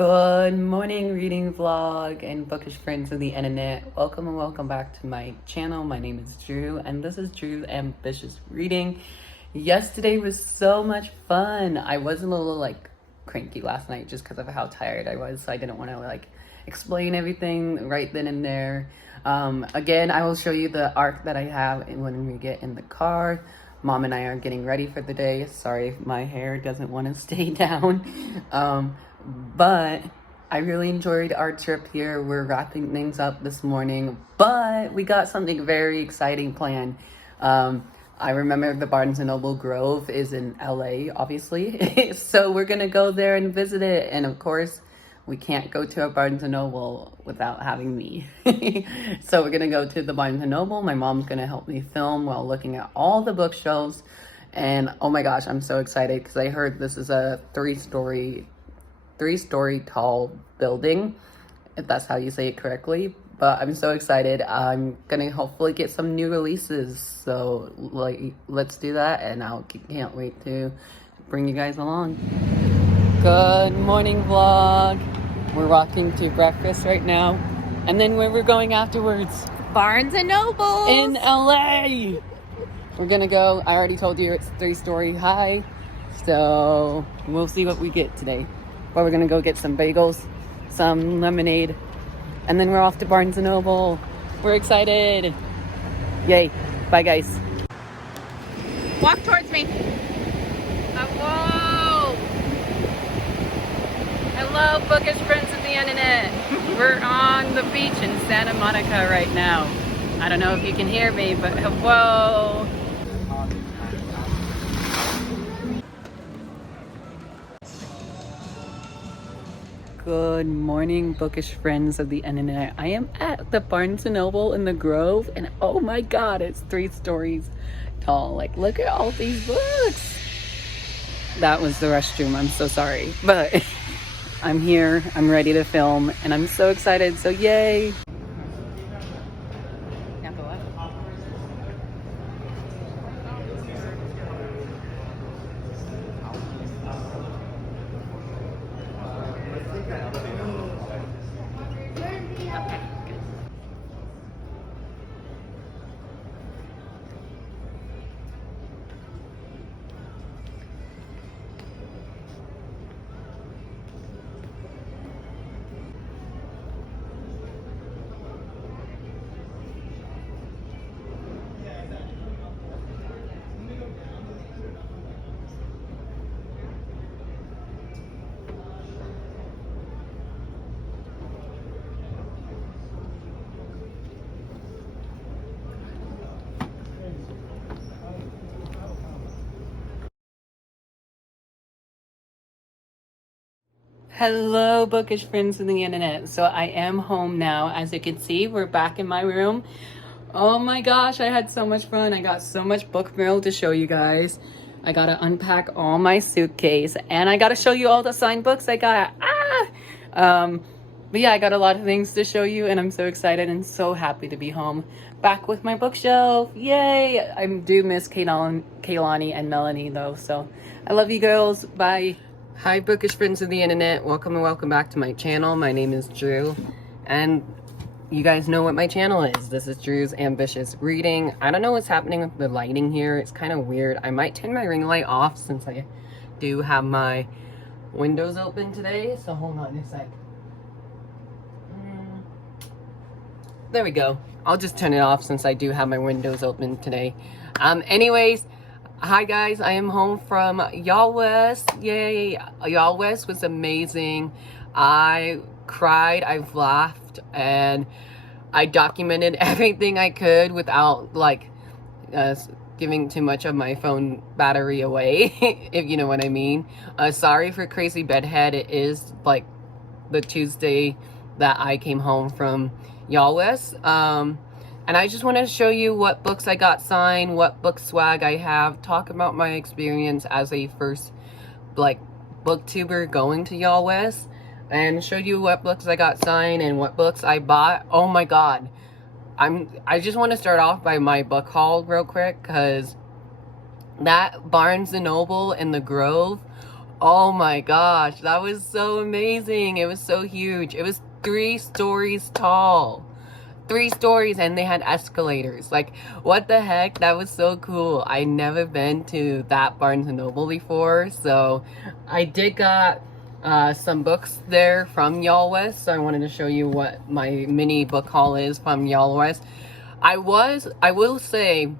Good morning, reading vlog and bookish friends of the internet. Welcome and welcome back to my channel. My name is Drew and this is Drew's Ambitious Reading. Yesterday was so much fun. I was a little cranky last night just because of how tired I was, so I didn't want to explain everything right then and there. Again, I will show you the arc that I have when we get in the car. Mom and I are getting ready for the day. Sorry if my hair doesn't want to stay down. But I really enjoyed our trip here. We're wrapping things up this morning, but we got something very exciting planned. I remember the Barnes & Noble Grove is in LA, obviously. So we're gonna go there and visit it. And of course, we can't go to a Barnes & Noble without having me. So we're gonna go to the Barnes & Noble. My mom's gonna help me film while looking at all the bookshelves. And oh my gosh, I'm so excited because I heard this is a three-story tall building, if that's how you say it correctly. But I'm so excited. I'm gonna hopefully get some new releases, so let's do that, and I can't wait to bring you guys along. Good morning vlog. We're walking to breakfast right now, and then where we're going afterwards? Barnes & Noble in LA. We're gonna go, I already told you it's 3-story high, so we'll see what we get today. But we're gonna go get some bagels, some lemonade, and then we're off to Barnes & Noble. We're excited. Yay. Bye, guys. Walk towards me. Whoa. Hello, bookish friends of the internet. We're on the beach in Santa Monica right now. I don't know if you can hear me, but whoa. Good morning, bookish friends of the internet. I am at the Barnes & Noble in the Grove, and oh my god, it's 3 stories tall. Look at all these books. That was the restroom. I'm so sorry. But I'm here. I'm ready to film, and I'm so excited. So yay. Hello, bookish friends of the internet. So I am home now. As you can see, we're back in my room. Oh my gosh, I had so much fun. I got so much book mail to show you guys. I gotta unpack all my suitcase, and I gotta show you all the signed books I got. But yeah, I got a lot of things to show you, and I'm so excited and so happy to be home. Back with my bookshelf. Yay! I do miss Kaylani and Melanie though, so I love you girls. Bye. Hi, bookish friends of the internet. Welcome and welcome back to my channel. My name is Drew, and you guys know what my channel is. This is Drew's Ambitious Reading. I don't know what's happening with the lighting here. It's kind of weird. I might turn my ring light off since I do have my windows open today. So hold on a sec. There we go. I'll just turn it off since I do have my windows open today. Anyways, hi guys, I am home from Yallwest. Yay! Yallwest was amazing. I cried, I've laughed, and I documented everything I could without giving too much of my phone battery away, if you know what I mean. Sorry for crazy bedhead. It is the Tuesday that I came home from Yallwest. And I just wanted to show you what books I got signed, what book swag I have, talk about my experience as a first booktuber going to Yallwest, and show you what books I got signed and what books I bought. Oh my god. I just want to start off by my book haul real quick, because that Barnes & Noble in the Grove, Oh my gosh, that was so amazing. It was so huge. It was 3 stories tall. 3 stories, and they had escalators. Like, what the heck? That was so cool. I never been to that Barnes and Noble before, so I did got some books there from Yallwest. So I wanted to show you what my mini book haul is from Yallwest. I will say,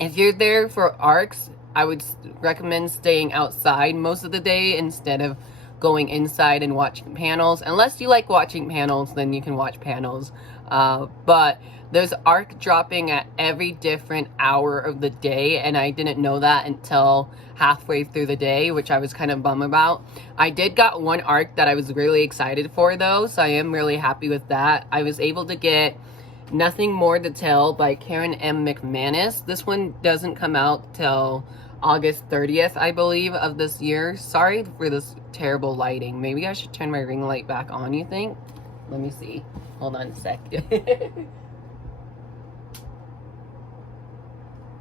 if you're there for ARCs, I would recommend staying outside most of the day instead of going inside and watching panels. Unless you like watching panels, then you can watch panels. But there's ARC dropping at every different hour of the day, and I didn't know that until halfway through the day, which I was kind of bummed about. I did got one ARC that I was really excited for though, so I am really happy with that. I was able to get Nothing More to Tell by Karen M. McManus. This one doesn't come out till August 30th, I believe, of this year. Sorry for this terrible lighting. Maybe I should turn my ring light back on, you think? Let me see. Hold on a sec.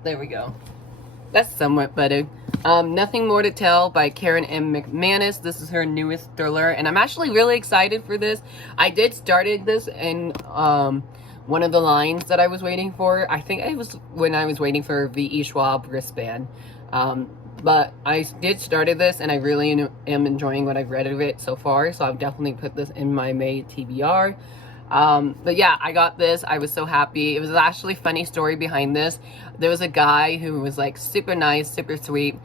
There we go. That's somewhat better. Nothing More to Tell by Karen M. McManus. This is her newest thriller, and I'm actually really excited for this. I did started this in one of the lines that I was waiting for. I think it was when I was waiting for V.E. Schwab wristband. But I did started this, and I really am enjoying what I've read of it so far, so I'll definitely put this in my May TBR. But yeah, I got this. I was so happy. It was actually a funny story behind this. There was a guy who was like super nice, super sweet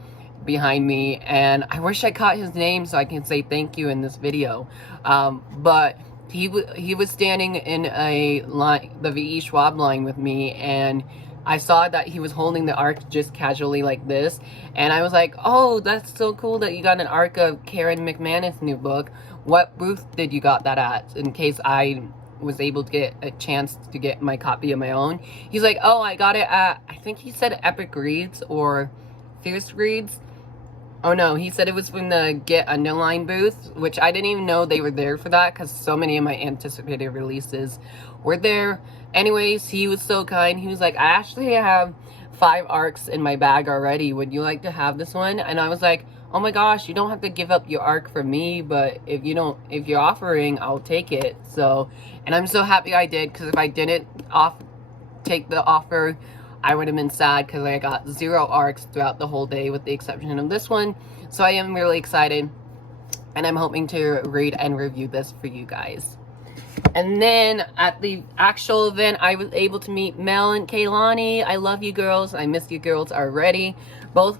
behind me, and I wish I caught his name so I can say thank you in this video. But he was standing in a line, the V.E. Schwab line with me, and I saw that he was holding the ARC just casually like this, and I was like, oh, that's so cool that you got an ARC of Karen McManus' new book. What booth did you got that at, in case I was able to get a chance to get my copy of my own? He's like, oh, I got it at, I think he said Epic Reads or Fierce Reads. Oh no, he said it was from the Get Underline booth, which I didn't even know they were there for that because so many of my anticipated releases were there. Anyways, he was so kind. He was like, I actually have 5 ARCs in my bag already. Would you like to have this one? And I was like, oh my gosh, you don't have to give up your ARC for me, but if you're offering, I'll take it. So, and I'm so happy I did, because if I didn't take the offer, I would have been sad because I got 0 ARCs throughout the whole day with the exception of this one. So I am really excited, and I'm hoping to read and review this for you guys. And then at the actual event, I was able to meet Mel and Kaylani. I love you girls. I miss you girls already. Both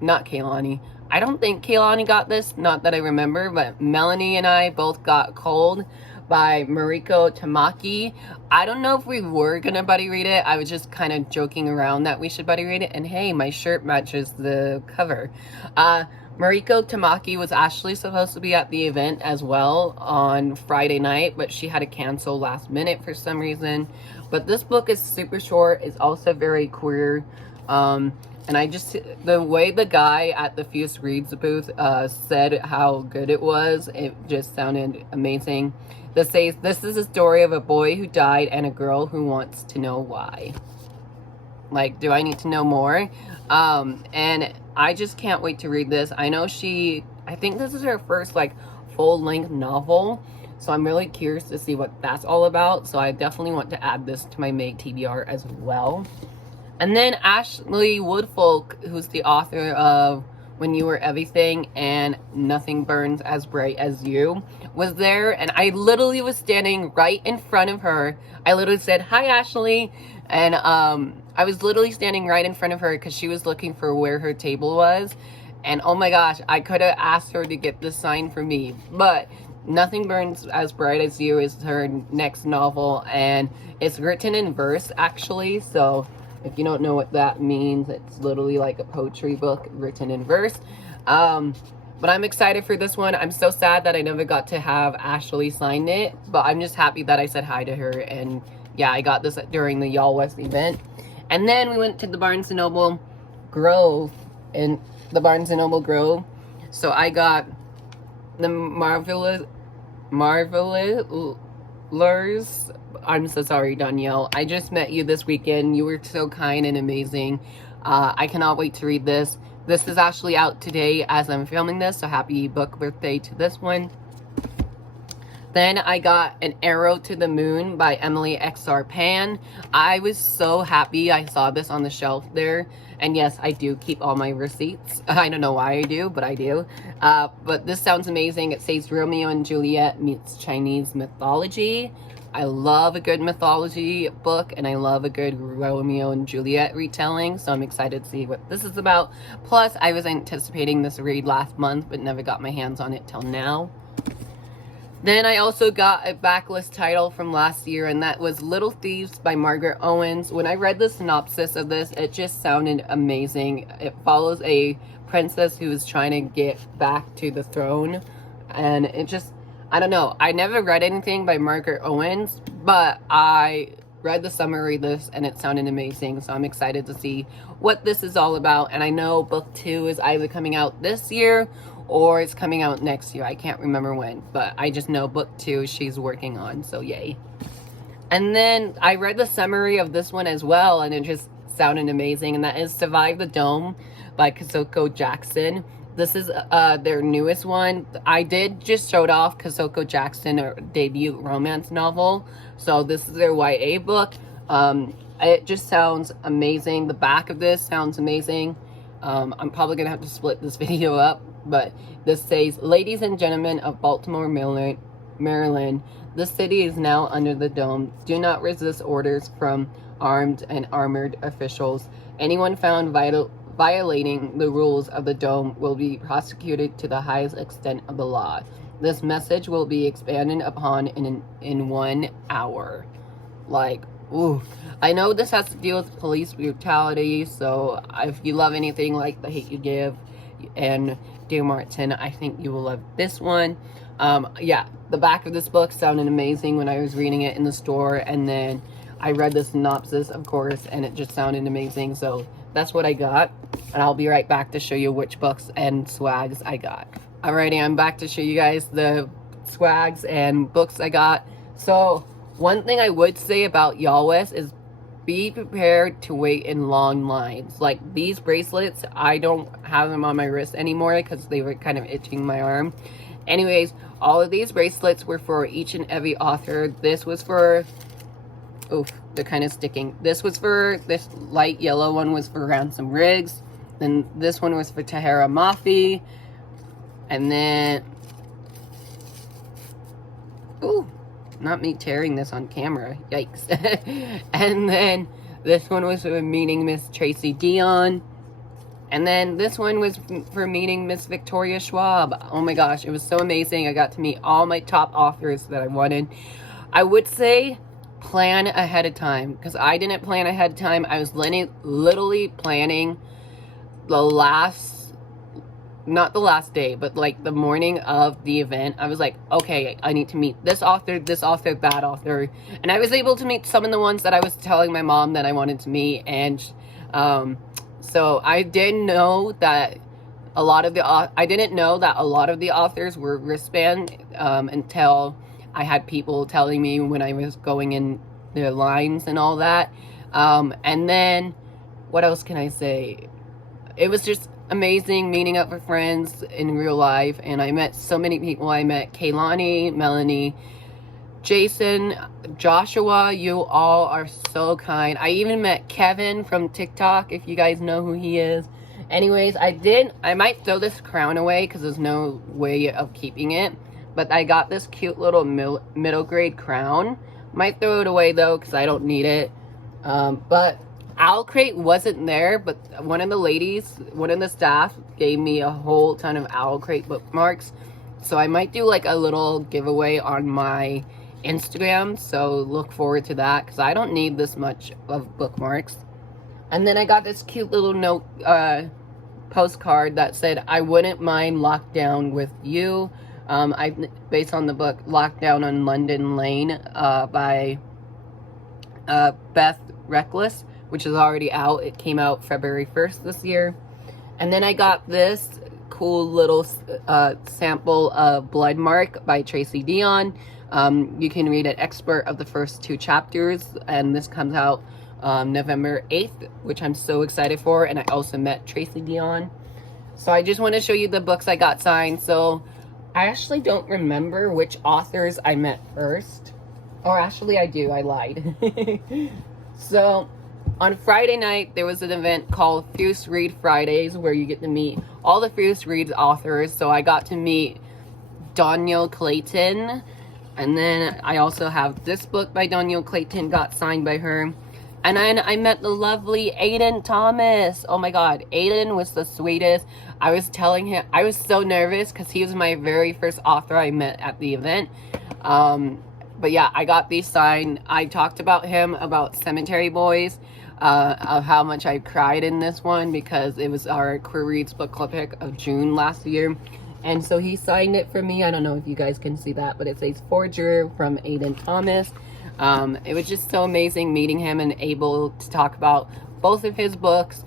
not Kaylani. I don't think Kaylani got this, not that I remember, but Melanie and I both got Cold by Mariko Tamaki. I don't know if we were gonna buddy read it. I was just kind of joking around that we should buddy read it. And hey, my shirt matches the cover. Mariko Tamaki was actually supposed to be at the event as well on Friday night, but she had to cancel last minute for some reason. But this book is super short. It's also very queer. And I just, the way the guy at the Fierce Reads booth said how good it was, it just sounded amazing. This says, this is a story of a boy who died and a girl who wants to know why. Like, do I need to know more? And I just can't wait to read this. I know I think this is her first, like, full-length novel. So I'm really curious to see what that's all about. So I definitely want to add this to my May TBR as well. And then Ashley Woodfolk, who's the author of When You Were Everything and Nothing Burns as Bright as You, was there. And I literally was standing right in front of her. I literally said, hi, Ashley. And I was literally standing right in front of her because she was looking for where her table was. And oh my gosh, I could have asked her to get this sign for me. But Nothing Burns as Bright as You is her next novel. And it's written in verse, actually. So if you don't know what that means, it's literally like a poetry book written in verse. But I'm excited for this one. I'm so sad that I never got to have Ashley sign it, but I'm just happy that I said hi to her. And yeah, I got this during the Yallwest event. And then we went to the Barnes & Noble Grove, So I got the Marvelous, I'm so sorry, Danielle. I just met you this weekend. You were so kind and amazing. I cannot wait to read this. This is actually out today as I'm filming this, so happy book birthday to this one. Then I got An Arrow to the Moon by Emily XR Pan. I was so happy I saw this on the shelf there. And yes, I do keep all my receipts. I don't know why I do, but I do. But this sounds amazing. It says Romeo and Juliet meets Chinese mythology. I love a good mythology book, and I love a good Romeo and Juliet retelling, so I'm excited to see what this is about. Plus, I was anticipating this read last month, but never got my hands on it till now. Then I also got a backlist title from last year, and that was Little Thieves by Margaret Owens. When I read the synopsis of this, it just sounded amazing. It follows a princess who is trying to get back to the throne, and it just, I don't know. I never read anything by Margaret Owens, but I read the summary of this, and it sounded amazing, so I'm excited to see what this is all about. And I know book 2 is either coming out this year or it's coming out next year. I can't remember when, but I just know book 2 she's working on, so yay. And then I read the summary of this one as well, and it just sounded amazing, and that is Survive the Dome by Kosoko Jackson. This is their newest one. I did just showed off Kosoko Jackson, her debut romance novel, so this is their YA book. It just sounds amazing. The back of this sounds amazing. I'm probably gonna have to split this video up, but this says, ladies and gentlemen of Baltimore, Maryland, the city is now under the dome. Do not resist orders from armed and armored officials. Anyone found violating the rules of the dome will be prosecuted to the highest extent of the law. This message will be expanded upon in 1 hour. Like, ooh. I know this has to deal with police brutality, so if you love anything like The Hate You Give and Dear Martin, I think you will love this one. Yeah, the back of this book sounded amazing when I was reading it in the store, and then I read the synopsis, of course, and it just sounded amazing, so that's what I got, and I'll be right back to show you which books and swags I got. Alrighty, I'm back to show you guys the swags and books I got. So, one thing I would say about Yallwest is be prepared to wait in long lines. Like these bracelets, I don't have them on my wrist anymore because they were kind of itching my arm. Anyways, all of these bracelets were for each and every author. This was for, oof, they're kind of sticking. This was for, this light yellow one was for Ransom Riggs. Then this one was for Tahara Mafi. And then, ooh, not me tearing this on camera, yikes. And then this one was for meeting Miss Tracy Dion. And then this one was for meeting Miss Victoria Schwab. Oh my gosh, it was so amazing. I got to meet all my top authors that I wanted. I would say plan ahead of time, because I didn't plan ahead of time. I was literally planning the last, not the last day, but like the morning of the event. I was like, okay, I need to meet this author, that author. And I was able to meet some of the ones that I was telling my mom that I wanted to meet. And so I didn't know that a lot of the authors were wristband until I had people telling me when I was going in their lines and all that. And then what else can I say? It was just amazing meeting up with friends in real life, and I met so many people. I met Kaylani, Melanie, Jason, Joshua. You all are so kind. I even met Kevin from TikTok, if you guys know who he is. Anyways, I might throw this crown away because there's no way of keeping it, but I got this cute little middle grade crown. Might throw it away though because I don't need it. But Owl Crate wasn't there, but one of the staff gave me a whole ton of Owl Crate bookmarks. So I might do like a little giveaway on my Instagram. So look forward to that because I don't need this much of bookmarks. And then I got this cute little note, postcard that said, I wouldn't mind Lockdown with you. Based on the book Lockdown on London Lane by Beth Reckless, which is already out. It came out February 1st this year. And then I got this cool little sample of Bloodmark by Tracy Dion. You can read an excerpt of the first 2 chapters, and this comes out November 8th, which I'm so excited for. And I also met Tracy Dion. So I just want to show you the books I got signed. So I actually don't remember which authors I met first. Or actually I do, I lied. So on Friday night, there was an event called Fierce Read Fridays where you get to meet all the Fierce Read authors. So I got to meet Danielle Clayton. And then I also have this book by Danielle Clayton, got signed by her. And then I met the lovely Aiden Thomas. Oh my God, Aiden was the sweetest. I was telling him, I was so nervous because he was my very first author I met at the event. But yeah, I got these signed. I talked about him, about Cemetery Boys, of how much I cried in this one because it was our Queer Reads book club pick of June last year. And so he signed it for me. I don't know if you guys can see that, but it says "For Drew" from Aiden Thomas. It was just so amazing meeting him and able to talk about both of his books.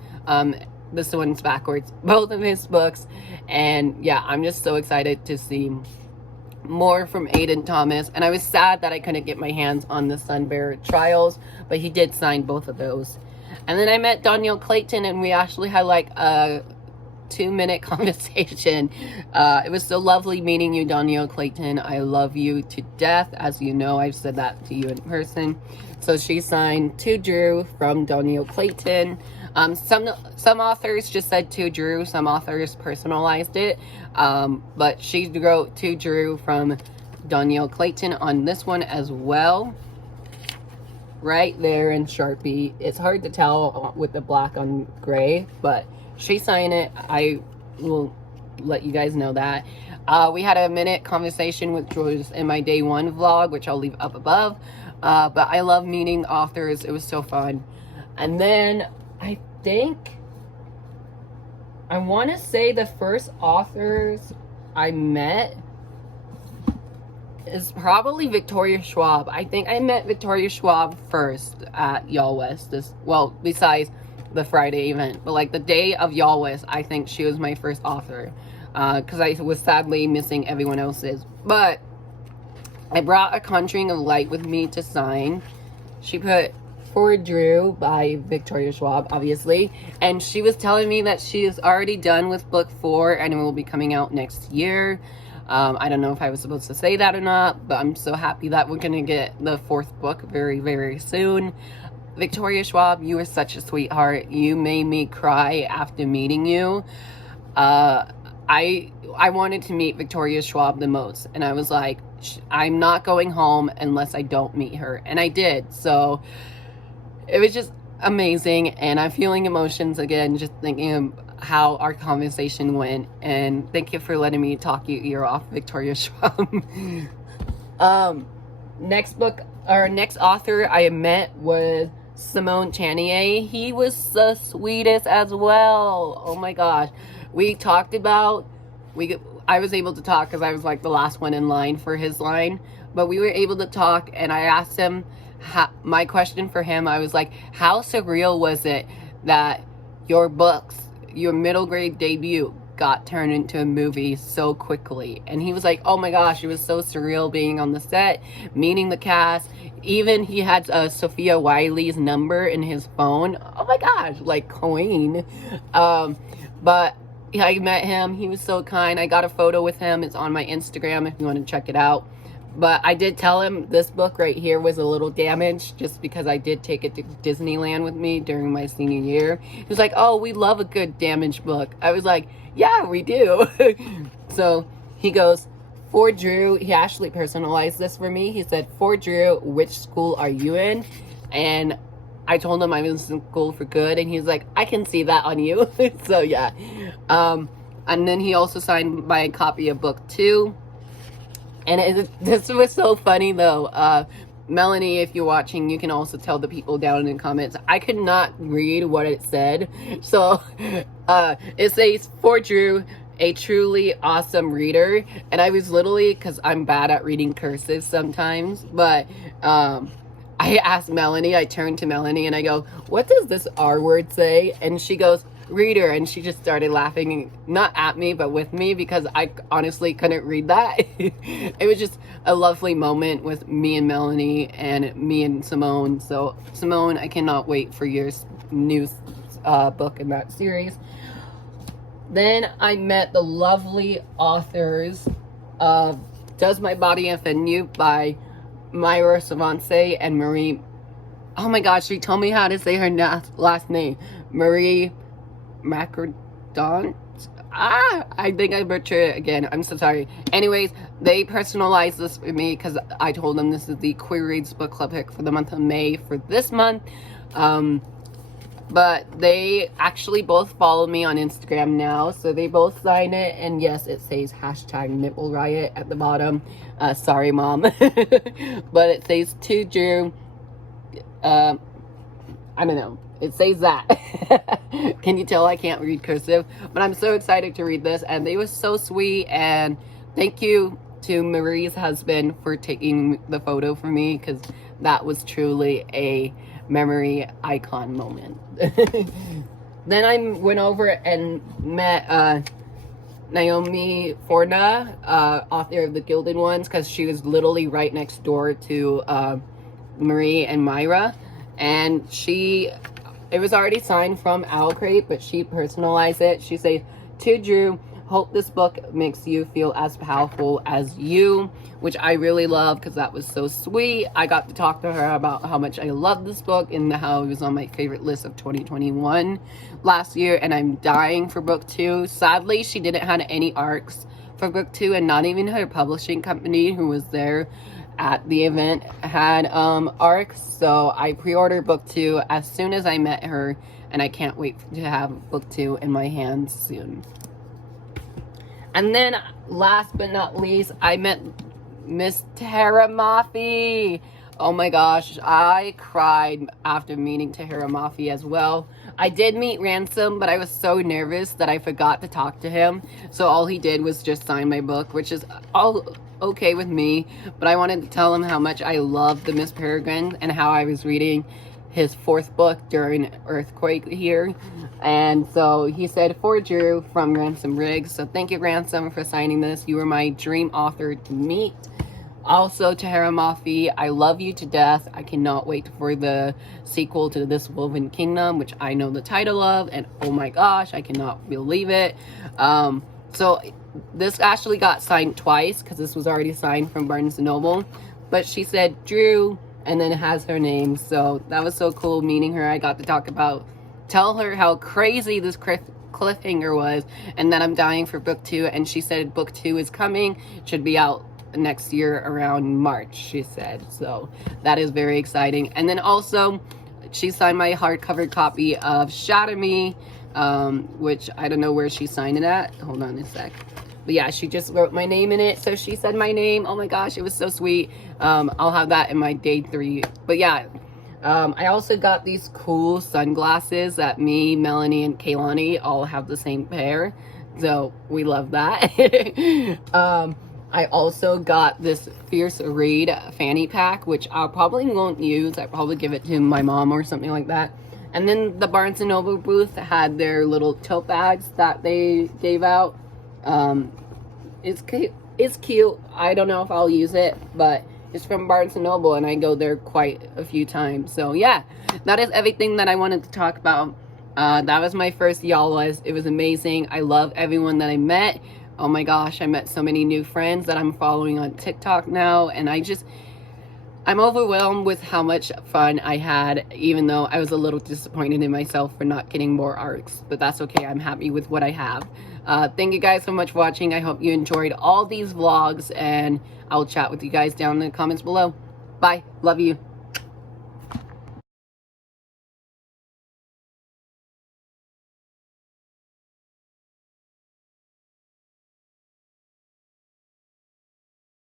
This one's backwards. Both of his books. And yeah, I'm just so excited to see more from Aiden Thomas. And I was sad that I couldn't get my hands on the Sunbear Trials, but he did sign both of those. And then I met Danielle Clayton, and we actually had like a 2-minute conversation. It was so lovely meeting you, Danielle Clayton. I love you to death. As you know, I've said that to you in person. So she signed "To Drew" from Danielle Clayton. Some authors just said "To Drew." Some authors personalized it. But she wrote "To Drew" from Danielle Clayton on this one as well. Right there in Sharpie. It's hard to tell with the black on gray, but she signed it. I will let you guys know that. We had a minute conversation, which was in my day one vlog, which I'll leave up above. But I love meeting authors. It was so fun. And then I think, I want to say the first authors I met is probably Victoria Schwab. I think I met Victoria Schwab first at Yallwest. Well, besides the Friday event, but like the day of Yallwest, I think she was my first author, because I was sadly missing everyone else's. But I brought A Conjuring of Light with me to sign. She put "For Drew" by Victoria Schwab, obviously, and she was telling me that she is already done with book 4 and it will be coming out next year. I don't know if I was supposed to say that or not, but I'm so happy that we're gonna get the 4th book very, very soon. Victoria Schwab, you are such a sweetheart. You made me cry after meeting you. I wanted to meet Victoria Schwab the most, and I was like, I'm not going home unless I don't meet her, and I did. So it was just amazing, and I'm feeling emotions again just thinking of how our conversation went. And thank you for letting me talk your ear off, Victoria Schwab. Next book, or next author I met was Simone Chanier. He was the sweetest as well. Oh my gosh. We talked about, I was able to talk because I was like the last one in line for his line, but we were able to talk, and I asked him, my question for him, I was like, how surreal was it that your books, your middle grade debut, got turned into a movie so quickly? And he was like, oh my gosh, it was so surreal being on the set, meeting the cast. Even he had Sophia Wiley's number in his phone. Oh my gosh, like queen. But yeah, I met him. He was so kind. I got a photo with him. It's on my Instagram if you want to check it out. But I did tell him this book right here was a little damaged, just because I did take it to Disneyland with me during my senior year. He was like, oh, we love a good damaged book. I was like, yeah, we do. So he goes, "For Drew," he actually personalized this for me. He said, "For Drew, which school are you in?" And I told him I was in school for good, and he's like, I can see that on you. So yeah. And then he also signed my copy of book 2. And this was so funny though. Melanie, if you're watching, you can also tell the people down in the comments. I could not read what it said. So it says, "For Drew, a truly awesome reader." And I was literally, because I'm bad at reading cursive sometimes, but I asked Melanie, I turned to Melanie and I go, what does this R word say? And she goes, "Reader," and she just started laughing, not at me but with me, because I honestly couldn't read that. It was just a lovely moment with me and Melanie and me and Simone. So Simone, I cannot wait for your new book in that series. Then I met the lovely authors of Does My Body Offend You by Myra Savance and Marie. Oh my gosh, she told me how to say her last name. Marie Macrodon. I think I butchered it again. I'm so sorry. Anyways, they personalized this for me because I told them this is the Queer Reads book club pick for the month of May for this month. But they actually both follow me on Instagram now, so they both sign it, and yes, it says hashtag nipple riot at the bottom. Sorry, mom. But it says to Drew. I don't know. It says that. Can you tell I can't read cursive? But I'm so excited to read this, and they were so sweet, and thank you to Marie's husband for taking the photo for me, because that was truly a memory icon moment. Then I went over and met Naomi Forna, author of The Gilded Ones, because she was literally right next door to Marie and Myra, and it was already signed from Owl Crate, but she personalized it. She said, to Drew, hope this book makes you feel as powerful as you, which I really love because that was so sweet. I got to talk to her about how much I love this book and how it was on my favorite list of 2021 last year, and I'm dying for book 2. Sadly, she didn't have any arcs for book 2, and not even her publishing company who was there at the event had arcs, so I pre-ordered book 2 as soon as I met her, and I can't wait to have book 2 in my hands soon. And then last but not least, I met Miss Tara Mafi. Oh my gosh, I cried after meeting Tahira Mafi as well. I did meet Ransom, but I was so nervous that I forgot to talk to him. So all he did was just sign my book, which is all okay with me. But I wanted to tell him how much I loved the Miss Peregrine and how I was reading his 4th book during earthquake here. And so he said, for Drew from Ransom Riggs. So thank you, Ransom, for signing this. You were my dream author to meet. Also, Tahira Mafi, I love you to death. I cannot wait for the sequel to This Woven Kingdom, which I know the title of, and oh my gosh, I cannot believe it. So this actually got signed twice because this was already signed from Barnes & Noble, but she said Drew, and then it has her name, so that was so cool meeting her. I got to tell her how crazy this cliffhanger was, and that I'm dying for book 2, and she said book 2 is coming, should be out next year around March, she said. So that is very exciting. And then also she signed my hardcover copy of Shatter Me, which I don't know where she signed it at. Hold on a sec. But yeah, she just wrote my name in it, so she said my name. Oh my gosh, it was so sweet. I'll have that in my day 3. But yeah, I also got these cool sunglasses that me, Melanie, and Kaylani all have the same pair, so we love that. I also got this Fierce Read fanny pack, which I probably won't use. I probably give it to my mom or something like that. And then the Barnes & Noble booth had their little tote bags that they gave out. It's cute. I don't know if I'll use it, but it's from Barnes & Noble, and I go there quite a few times. So yeah, that is everything that I wanted to talk about. That was my first Yallwest. It was amazing. I love everyone that I met. Oh my gosh, I met so many new friends that I'm following on TikTok now, and I'm overwhelmed with how much fun I had, even though I was a little disappointed in myself for not getting more arcs, but that's okay. I'm happy with what I have. Thank you guys so much for watching. I hope you enjoyed all these vlogs, and I'll chat with you guys down in the comments below. Bye. Love you.